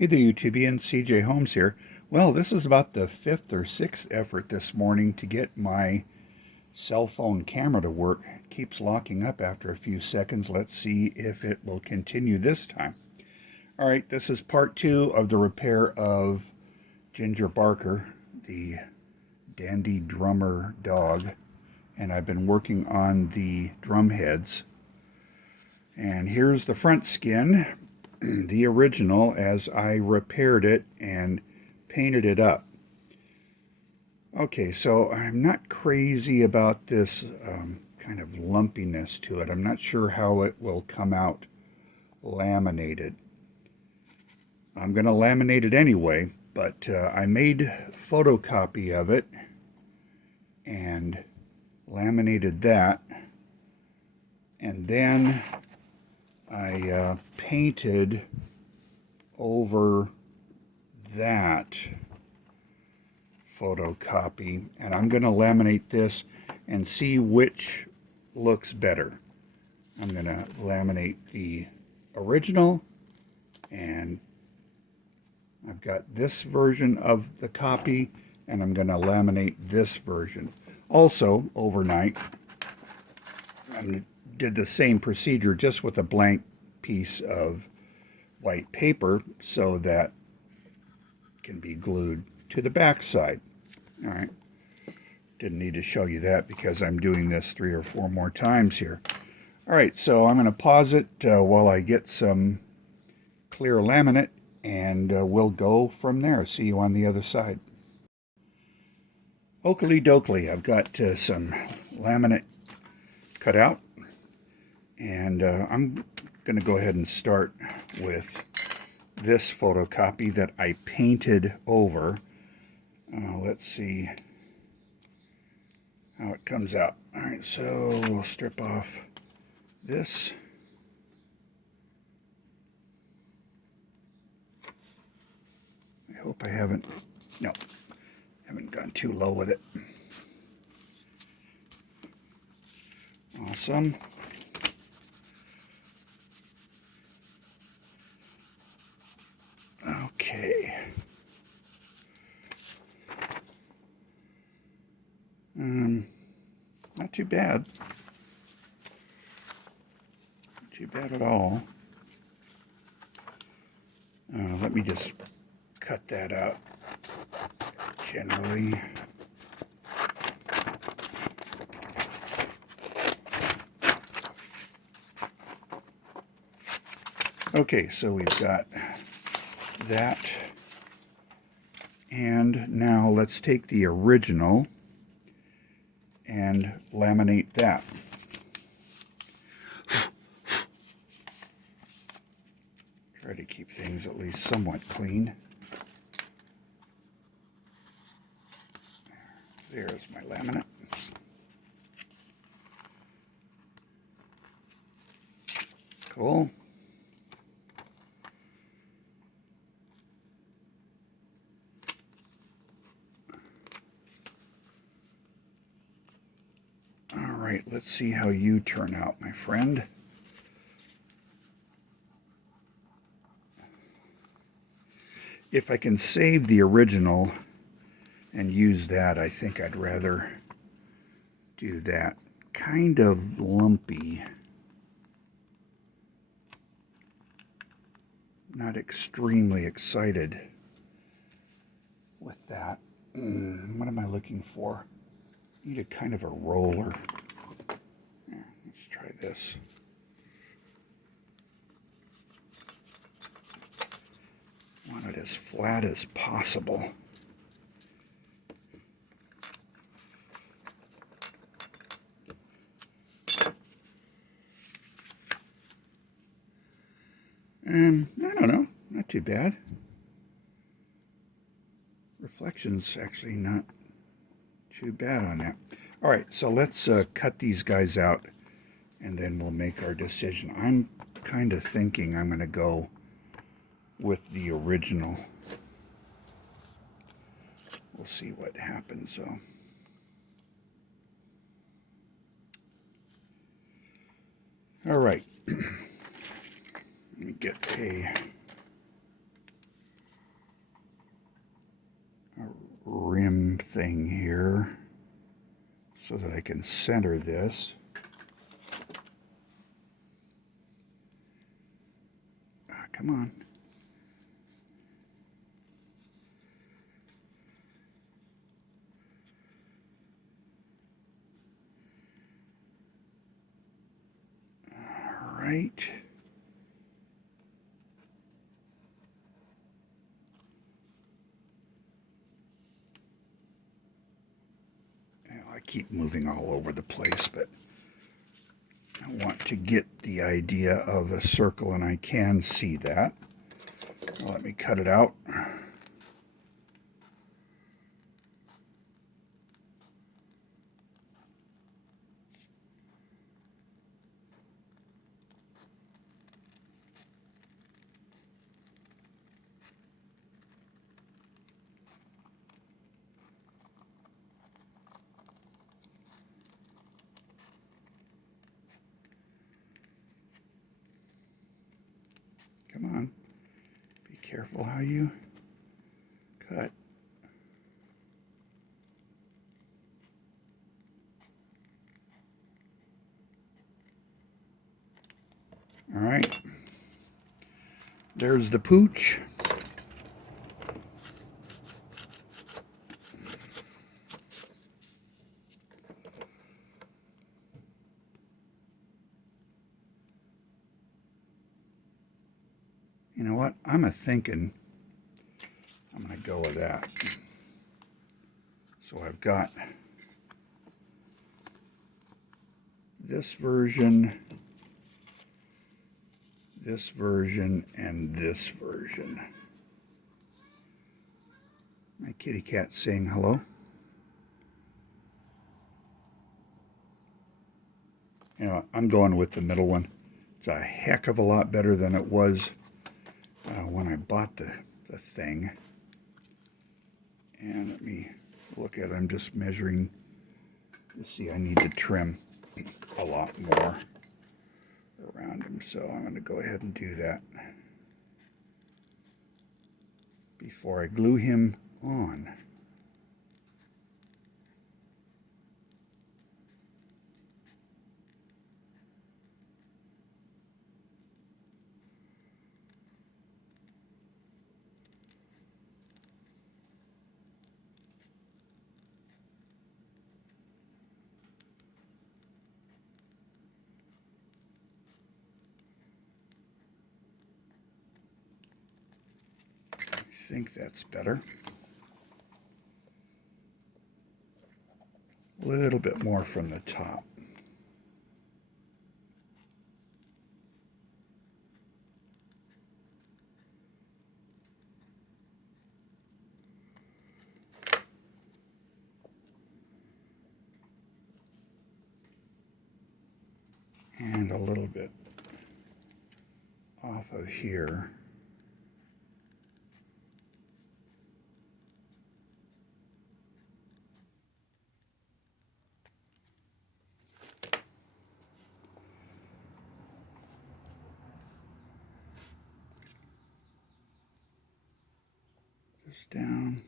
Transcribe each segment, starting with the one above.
Hey there, YouTubians, CJ Holmes here. Well, this is about the fifth or sixth effort this morning to get my cell phone camera to work. It keeps locking up after a few seconds. Let's see if it will continue this time. All right, this is part two of the repair of Ginger Barker, the dandy drummer dog. And I've been working on the drum heads. And here's the front skin, the original, as I repaired it and painted it up. Okay, so I'm not crazy about this kind of lumpiness to it. I'm not sure how it will come out laminated. I'm going to laminate it anyway, but I made a photocopy of it and laminated that, and then I painted over that photocopy, and I'm going to laminate this and see which looks better. I'm going to laminate the original, and I've got this version of the copy, and I'm going to laminate this version. Also, overnight, I did the same procedure just with a blank piece of white paper so that it can be glued to the back side. All right. Didn't need to show you that because I'm doing this 3 or 4 more times here. All right, so I'm going to pause it while I get some clear laminate, and we'll go from there. See you on the other side. Oakley dokley, I've got some laminate cut out, and I'm going to go ahead and start with this photocopy that I painted over. Let's see how it comes out. All right, so we'll strip off this. I hope I haven't gone too low with it. Awesome. Okay. Not too bad. Not too bad at all. Let me just cut that out generally. Okay, so we've got that. And now let's take the original and laminate that. Try to keep things at least somewhat clean. There's my laminate. Cool. All right, let's see how you turn out, my friend. If I can save the original and use that, I think I'd rather do that. Kind of lumpy. Not extremely excited with that. What am I looking for? Need a kind of a roller. Let's try this. Want it as flat as possible. I don't know, not too bad. Reflection's actually not too bad on that. All right, so let's cut these guys out, and then we'll make our decision. I'm kind of thinking I'm going to go with the original. We'll see what happens, though. All right. Let me get a rim thing here so that I can center this. Come on. All right. I keep moving all over the place, but I want to get the idea of a circle, and I can see that. Let me cut it out. Come on. Be careful how you cut. All right. There's the pooch. You know what? I'm thinking I'm going to go with that. So I've got this version, and this version. My kitty cat's saying hello. You know, I'm going with the middle one. It's a heck of a lot better than it was when I bought the thing. And let me look at it. I'm just measuring. You see, I need to trim a lot more around him, so I'm going to go ahead and do that before I glue him on. I think that's better. A little bit more from the top. And a little bit off of here. Just down.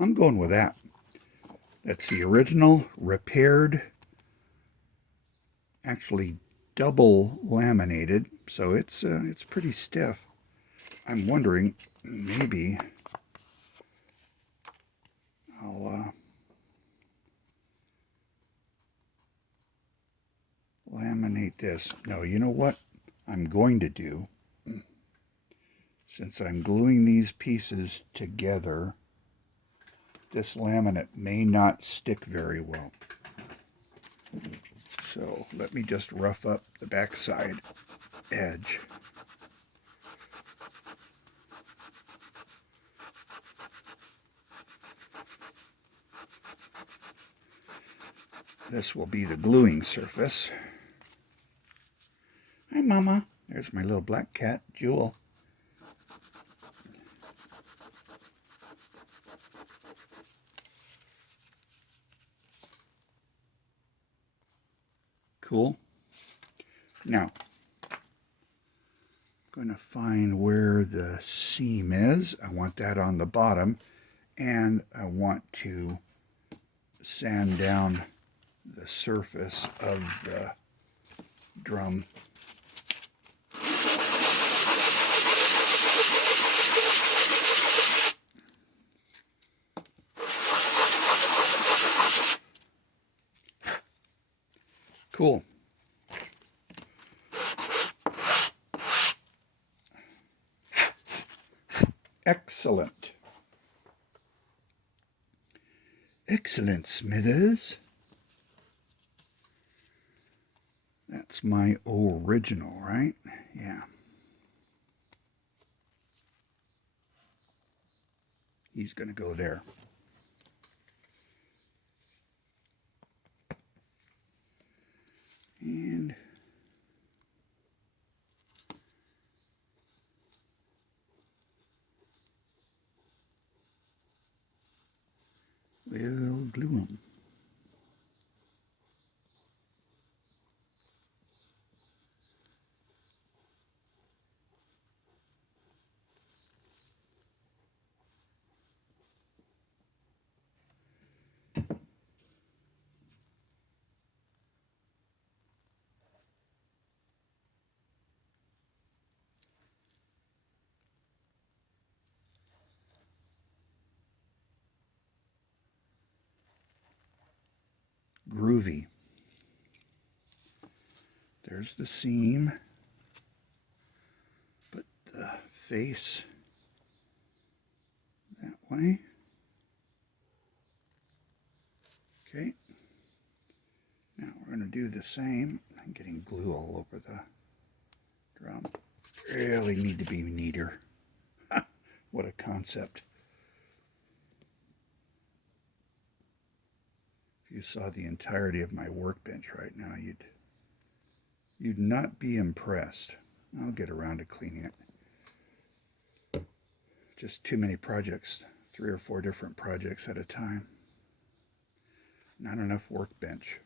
I'm going with that. That's the original, repaired, actually double laminated, so it's pretty stiff. I'm wondering, maybe I'll laminate this. No, you know what I'm going to do? Since I'm gluing these pieces together, this laminate may not stick very well. So let me just rough up the backside edge. This will be the gluing surface. Hi, Mama. There's my little black cat, Jewel. Cool. Now, going to find where the seam is. I want that on the bottom, and I want to sand down the surface of the drum. Cool. Excellent. Excellent, Smithers. That's my original, right? Yeah. He's going to go there. And we'll glue them. Groovy. There's the seam. Put the face that way. Okay. Now we're going to do the same. I'm getting glue all over the drum. Really need to be neater. What a concept. If you saw the entirety of my workbench right now, you'd not be impressed. I'll get around to cleaning it. Just too many projects, 3 or 4 different projects at a time. Not enough workbench.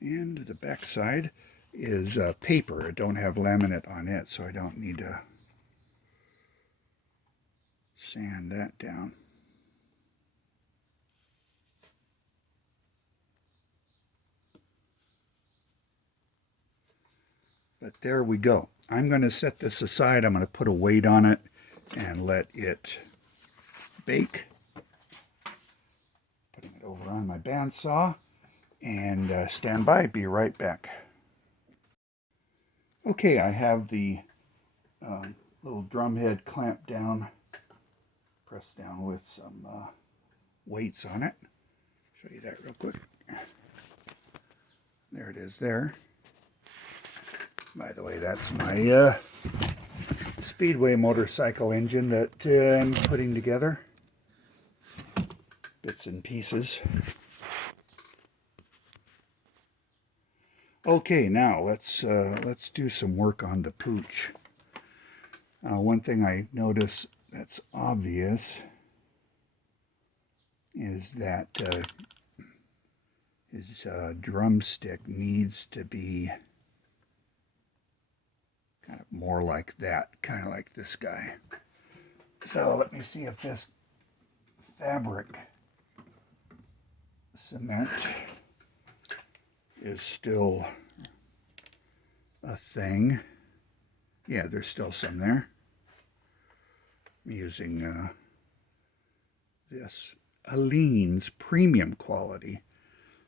And the back side is paper. I don't have laminate on it, so I don't need to sand that down. But there we go. I'm going to set this aside. I'm going to put a weight on it and let it bake. Putting it over on my bandsaw. And stand by, be right back. Okay, I have the little drum head clamped down, pressed down with some weights on it. Show you that real quick. There it is there. By the way, that's my Speedway motorcycle engine that I'm putting together. Bits and pieces. Okay, now let's do some work on the pooch. One thing I notice that's obvious is that his drumstick needs to be kind of more like that, kind of like this guy. So let me see if this fabric cement is still a thing. Yeah, there's still some there. I'm using this Aleene's premium quality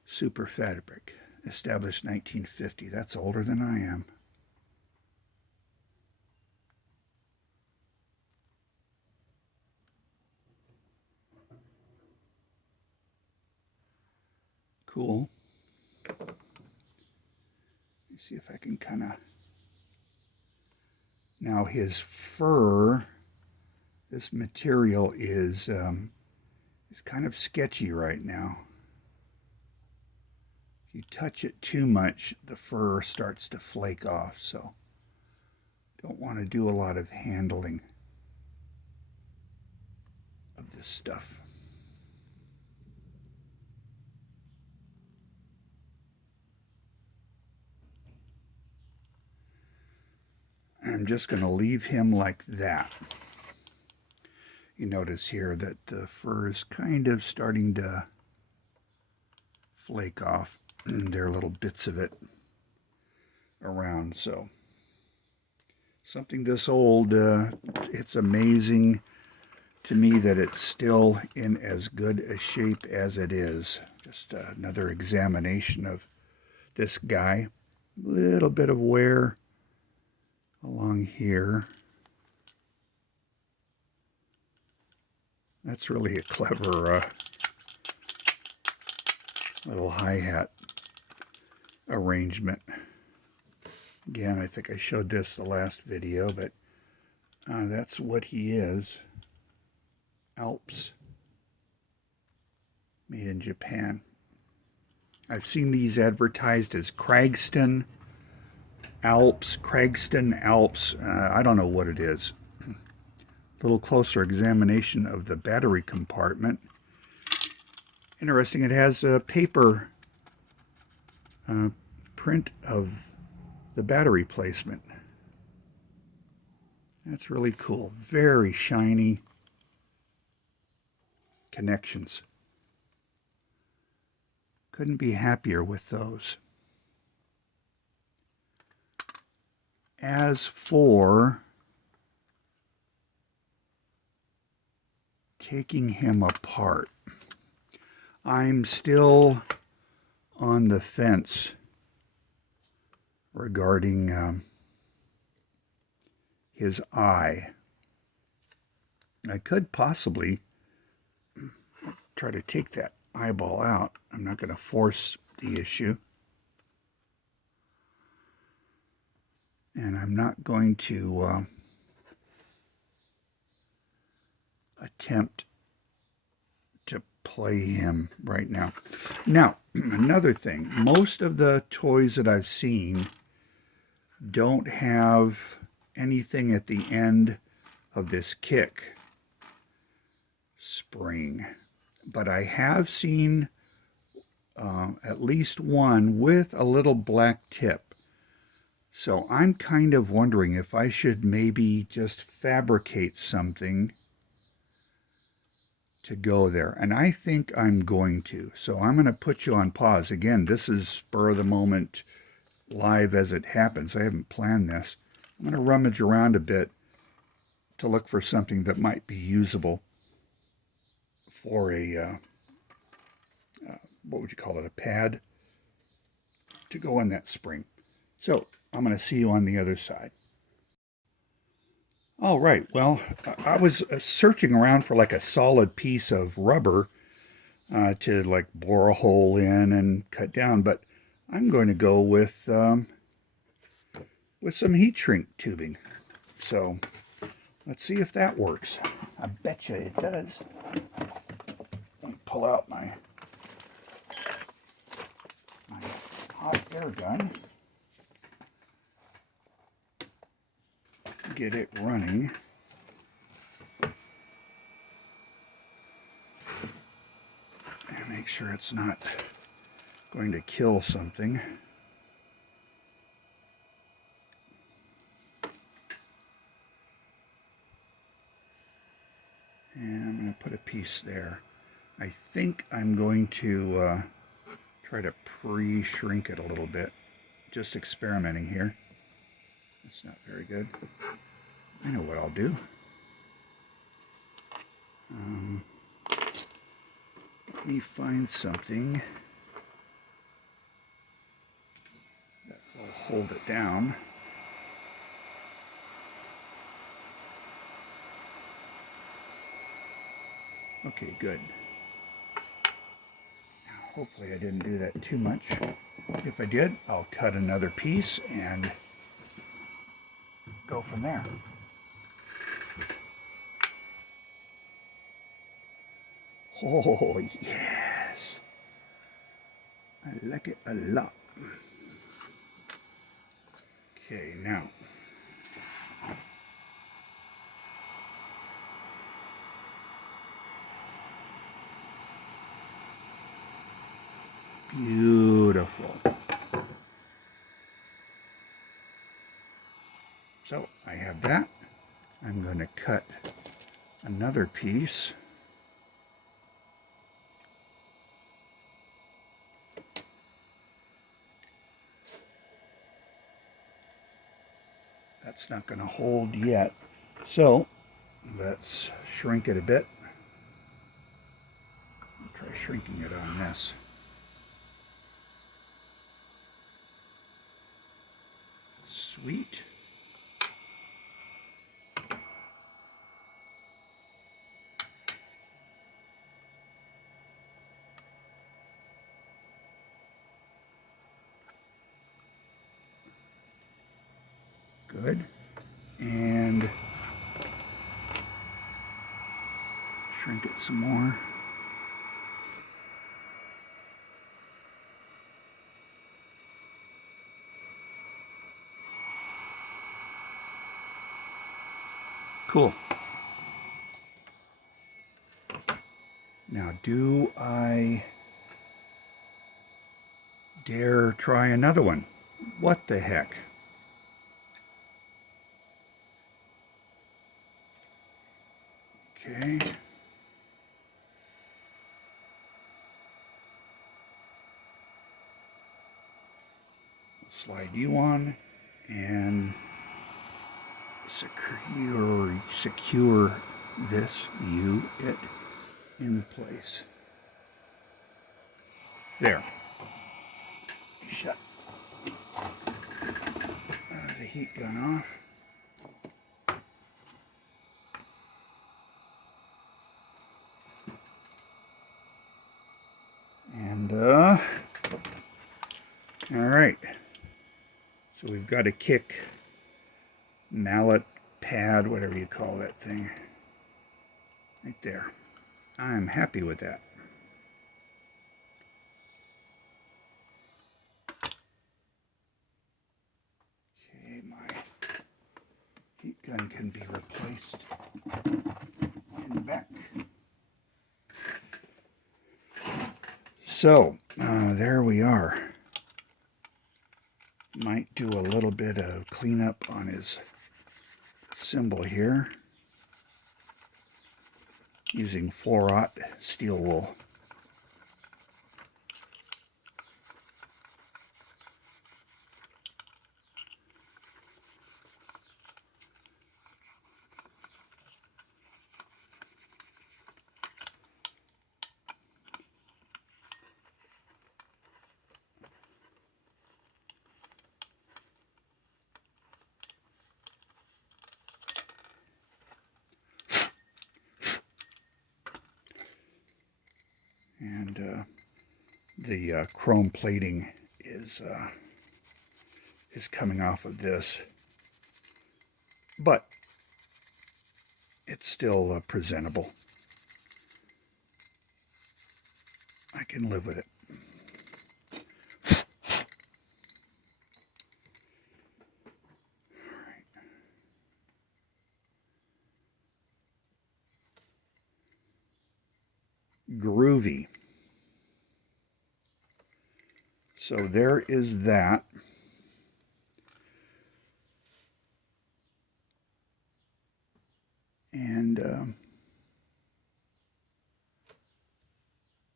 super fabric, established 1950. That's older than I am. Cool. See if I can kind of... Now his fur, this material is kind of sketchy right now. If you touch it too much, the fur starts to flake off, so don't want to do a lot of handling of this stuff. I'm just going to leave him like that. You notice here that the fur is kind of starting to flake off. And there are little bits of it around. So something this old, it's amazing to me that it's still in as good a shape as it is. Just another examination of this guy. Little bit of wear along here. That's really a clever little hi-hat arrangement. Again, I think I showed this the last video, but that's what he is. Alps, made in Japan. I've seen these advertised as Kragston Alps, I don't know what it is. A little closer examination of the battery compartment. Interesting, it has a paper print of the battery placement. That's really cool. Very shiny connections. Couldn't be happier with those. As for taking him apart, I'm still on the fence regarding his eye. I could possibly try to take that eyeball out. I'm not going to force the issue. And I'm not going to attempt to play him right now. Now, another thing. Most of the toys that I've seen don't have anything at the end of this kick spring. But I have seen at least one with a little black tip. So I'm kind of wondering if I should maybe just fabricate something to go there. And I think I'm going to. So I'm going to put you on pause. Again, this is spur of the moment, live as it happens. I haven't planned this. I'm going to rummage around a bit to look for something that might be usable for a, what would you call it, a pad to go in that spring. So I'm going to see you on the other side. All right, well, I was searching around for like a solid piece of rubber to like bore a hole in and cut down, but I'm going to go with some heat shrink tubing. So let's see if that works. I bet you it does. Let me pull out my hot air gun. Get it running. And make sure it's not going to kill something. And I'm going to put a piece there. I think I'm going to try to pre-shrink it a little bit. Just experimenting here. It's not very good. I know what I'll do. Let me find something that will hold it down. Okay, good. Now, hopefully I didn't do that too much. If I did, I'll cut another piece and go from there. Oh, yes. I like it a lot. Okay, now. Beautiful. So I have that. I'm going to cut another piece. That's not going to hold yet. So let's shrink it a bit. I'll try shrinking it on this. Sweet. Good. And shrink it some more. Cool. Now, do I dare try another one? What the heck? Okay. Slide you on and secure this it in place. There. Shut the heat gun off. And all right. So we've got a kick mallet pad, whatever you call that thing, right there. I'm happy with that. Okay, my heat gun can be replaced in the back. So, there we are. Might do a little bit of cleanup on his symbol here using 4-aught steel wool. And the chrome plating is coming off of this, but it's still presentable. I can live with it. All right. Groovy. So there is that. And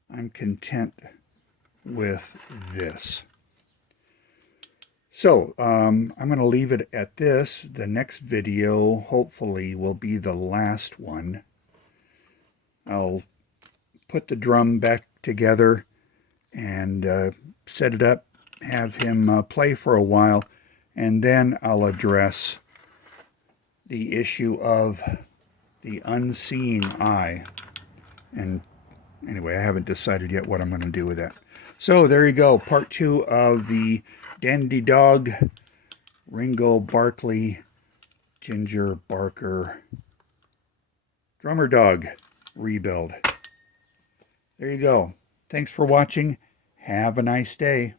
I'm content with this. So I'm going to leave it at this. The next video hopefully will be the last one. I'll put the drum back together and set it up, have him play for a while, and then I'll address the issue of the unseeing eye. And anyway, I haven't decided yet what I'm going to do with that. So there you go, part 2 of the Dandy Dog Ringo Barkley Ginger Barker Drummer Dog rebuild. There you go. Thanks for watching. Have a nice day.